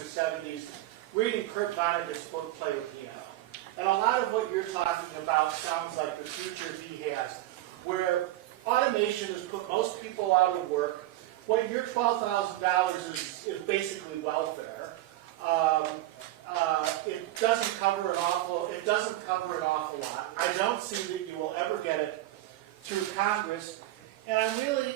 or 70s reading Kurt Vonnegut's book, Play the Piano. And a lot of what you're talking about sounds like the future he has, where automation has put most people out of work. Well, your $12,000 is basically welfare. It doesn't cover an awful lot. I don't see that you will ever get it through Congress. And I'm really,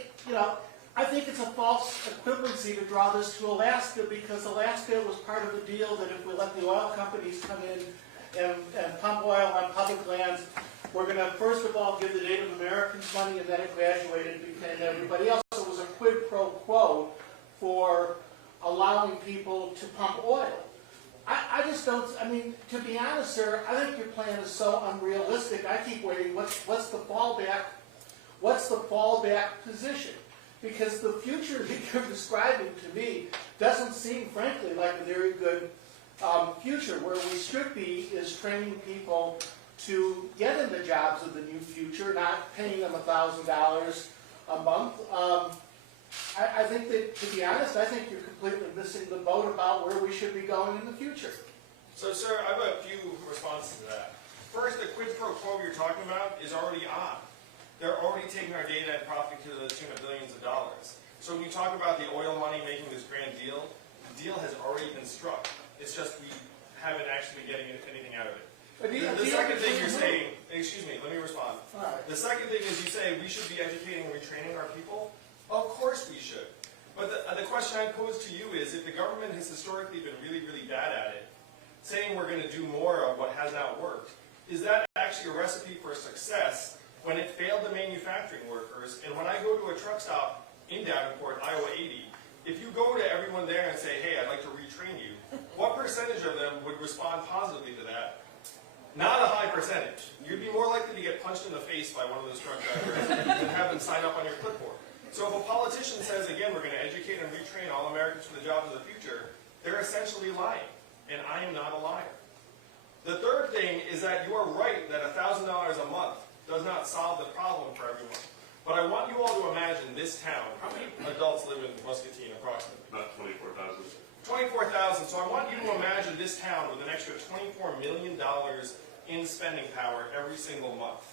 I think it's a false equivalency to draw this to Alaska, because Alaska was part of the deal that if we let the oil companies come in and pump oil on public lands, we're going to first of all give the Native Americans money, and then it graduated and became everybody else. So it was a quid pro quo for allowing people to pump oil. I just don't, to be honest, sir, I think your plan is so unrealistic. I keep waiting, what's the fallback position? Because the future that you're describing to me doesn't seem, frankly, like a very good future, where we should be is training people to get in the jobs of the new future, not paying them $1,000 a month. I think that, to be honest, I think you're completely missing the boat about where we should be going in the future. So, sir, I have a few responses to that. First, the quid pro quo you're talking about is already on. They're already taking our data and profiting to the tune of billions of dollars. So when you talk about the oil money making this grand deal, the deal has already been struck. It's just we haven't actually been getting anything out of it. The second thing you're saying, excuse me, let me respond. The second thing is you say we should be educating and retraining our people. Of course we should. But the question I pose to you is, if the government has historically been really, really bad at it, saying we're going to do more of what has not worked, is that actually a recipe for success when it failed the manufacturing workers? And when I go to a truck stop in Davenport, Iowa 80, if you go to everyone there and say, hey, I'd like to retrain you, what percentage of them would respond positively to that? Not a high percentage. You'd be more likely to get punched in the face by one of those truck drivers than have them sign up on your clipboard. So if a politician says, again, we're going to educate and retrain all Americans for the jobs of the future, they're essentially lying. And I am not a liar. The third thing is that you are right that $1,000 a month does not solve the problem for everyone. But I want you all to imagine this town. How many adults live in Muscatine approximately? About 24,000. 24,000. So I want you to imagine this town with an extra $24 million in spending power every single month.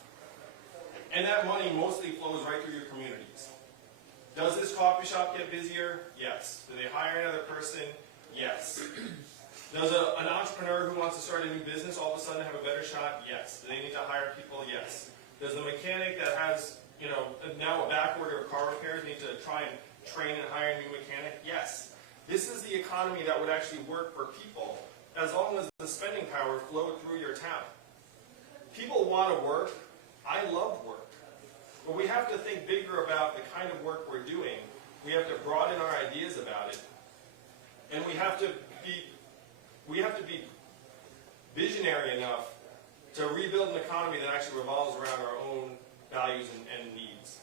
And that money mostly flows right through your communities. Does this coffee shop get busier? Yes. Do they hire another person? Yes. Does an entrepreneur who wants to start a new business all of a sudden have a better shot? Yes. Do they need to hire people? Yes. Does the mechanic that has, now a back order of car repairs need to try and train and hire a new mechanic? Yes. This is the economy that would actually work for people as long as the spending power flowed through your town. People want to work. I love work. But we have to think bigger about the kind of work we're doing. We have to broaden our ideas about it. And we have to be visionary enough to rebuild an economy that actually revolves around our own values and needs.